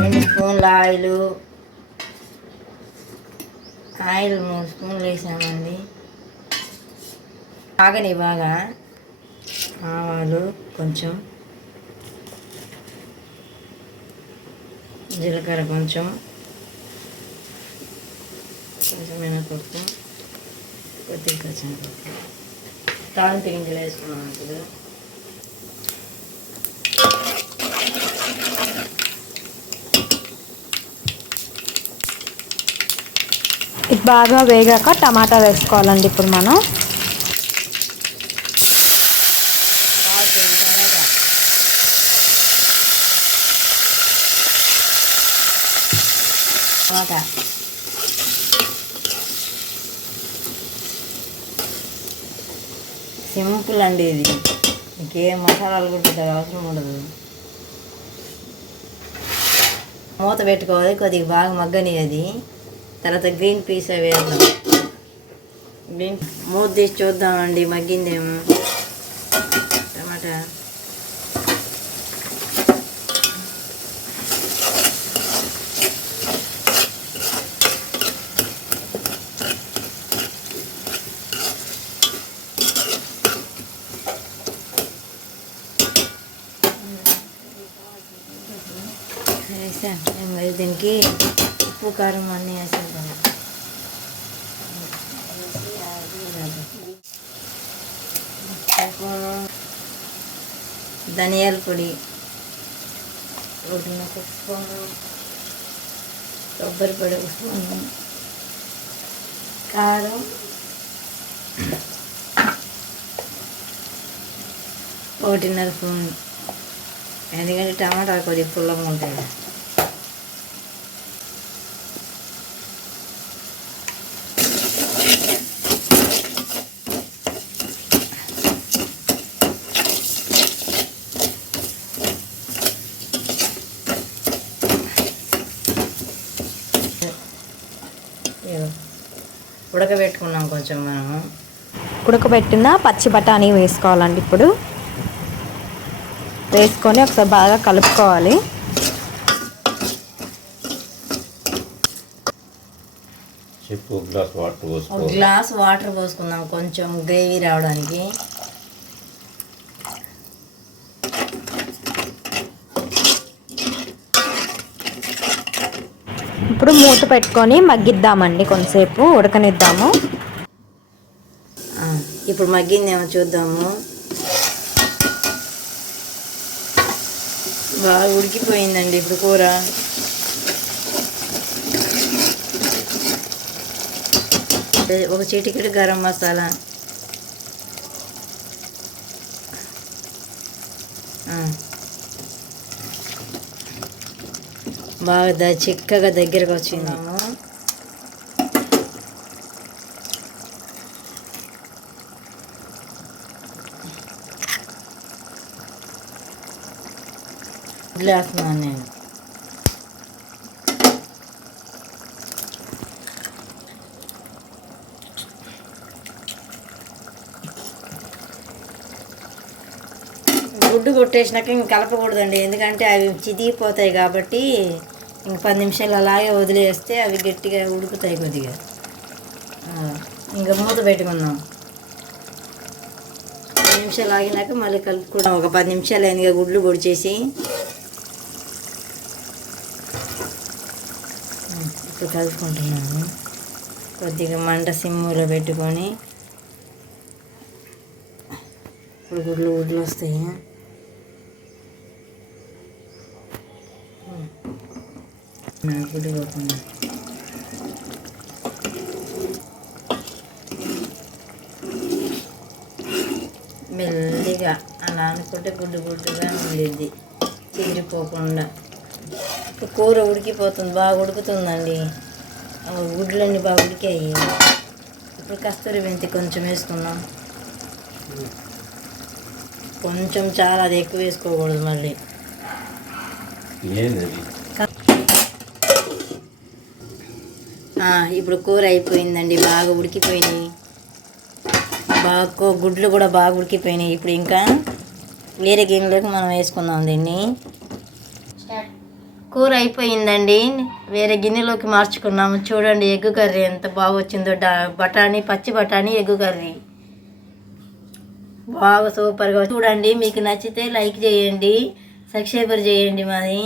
రెండు స్పూన్ల ఆయిల్ 3 స్పూన్లు వేసామండి. ఆగని బాగా ఆవాలు కొంచెం, జీలకర్ర కొంచెం మినపప్పు, కొద్దిగా పచ్చిమిరపప్పు, తాలింపు గింజలు వేసుకున్నాం. ఇప్పుడు ఇది బాగా వేగాక టమాటా వేసుకోవాలండి. ఇప్పుడు మనం టమాటా సింపుల్ అండి. ఇది ఇంకేం మసాలాలు కూడా పెద్దగా అవసరం ఉండదు. మూత పెట్టుకోవాలి, కొద్దిగా బాగా మగ్గని. అది తర్వాత గ్రీన్ పీస్ వేద్దాం. గ్రీన్ మూత తీసి చూద్దామండి మగ్గిందేమో. టమాటా వేసాను. దీనికి ఉప్పు కారం అన్నీ వేసేద్దాం. ధనియాల పొడి 1 స్పూను, కొబ్బరి పొడి 1 స్పూను, కారం 1.5 స్పూను. ఎందుకంటే టమాటా కొద్దిగా పుల్లగా ఉంటాయి. ఉడకబెట్టుకున్నాం కొంచెం. మనము ఉడకబెట్టిన పచ్చి బఠానీ వేసుకోవాలండి. ఇప్పుడు వేసుకొని ఒకసారి బాగా కలుపుకోవాలి. ఒక గ్లాస్ వాటర్ పోసుకుందాం కొంచెం గ్రేవీ రావడానికి. ఇప్పుడు మూత పెట్టుకొని మగ్గిద్దామండి, కొంతసేపు ఉడకనిద్దాము. ఇప్పుడు మగ్గిందేమో చూద్దాము. బాగా ఉడికిపోయిందండి ఇప్పుడు కూర. ఒక చిటికెడు గరం మసాలా, బాగా చిక్కగా దగ్గరకు వచ్చిందాము. వదిలేస్తున్నాను నేను. గుడ్డు కొట్టేసినాక ఇంక కలపకూడదండి, ఎందుకంటే అవి చిదిగిపోతాయి కాబట్టి. ఇంక 10 నిమిషాలు అలాగే వదిలేస్తే అవి గట్టిగా ఉడుకుతాయి కొద్దిగా. ఇంకా మూత పెట్టుకుందాం. 10 నిమిషాలు ఆగినాక మళ్ళీ కలుపుకుందాం. ఒక 10 నిమిషాలు అయిందిగా గుడ్లు పొడిచేసి. ఇప్పుడు కలుపుకుంటున్నాను. కొద్దిగా మంట సిమ్ములో పెట్టుకొని. ఇప్పుడు గుడ్లు వస్తాయి. గుడ్డు పోతుంది. మెల్లిగా అలా అనుకుంటే గుడ్డుగా ఉండిద్ది, చిదిరిపోకుండా. కూర ఉడికిపోతుంది, బాగా ఉడుకుతుందండి. గుడ్లన్నీ బాగా ఉడికాయి. ఇప్పుడు కస్తూరి మెంతి కొంచెం వేసుకున్నాం. కొంచెం, చాలా అది ఎక్కువ వేసుకోకూడదు మళ్ళీ. ఇప్పుడు కూర అయిపోయిందండి, బాగా ఉడికిపోయినాయి. గుడ్లు కూడా బాగా ఉడికిపోయినాయి. ఇప్పుడు ఇంకా వేరే గిన్నెలోకి మనం వేసుకుందాం దీన్ని. కూర అయిపోయిందండి, వేరే గిన్నెలోకి మార్చుకున్నాము. చూడండి ఎగ్ కర్రీ ఎంత బాగా వచ్చిందో. బఠానీ, పచ్చి బఠానీ ఎగ్ కర్రీ బాగా సూపర్గా. చూడండి, మీకు నచ్చితే లైక్ చేయండి, సబ్స్క్రైబర్ చేయండి మాది.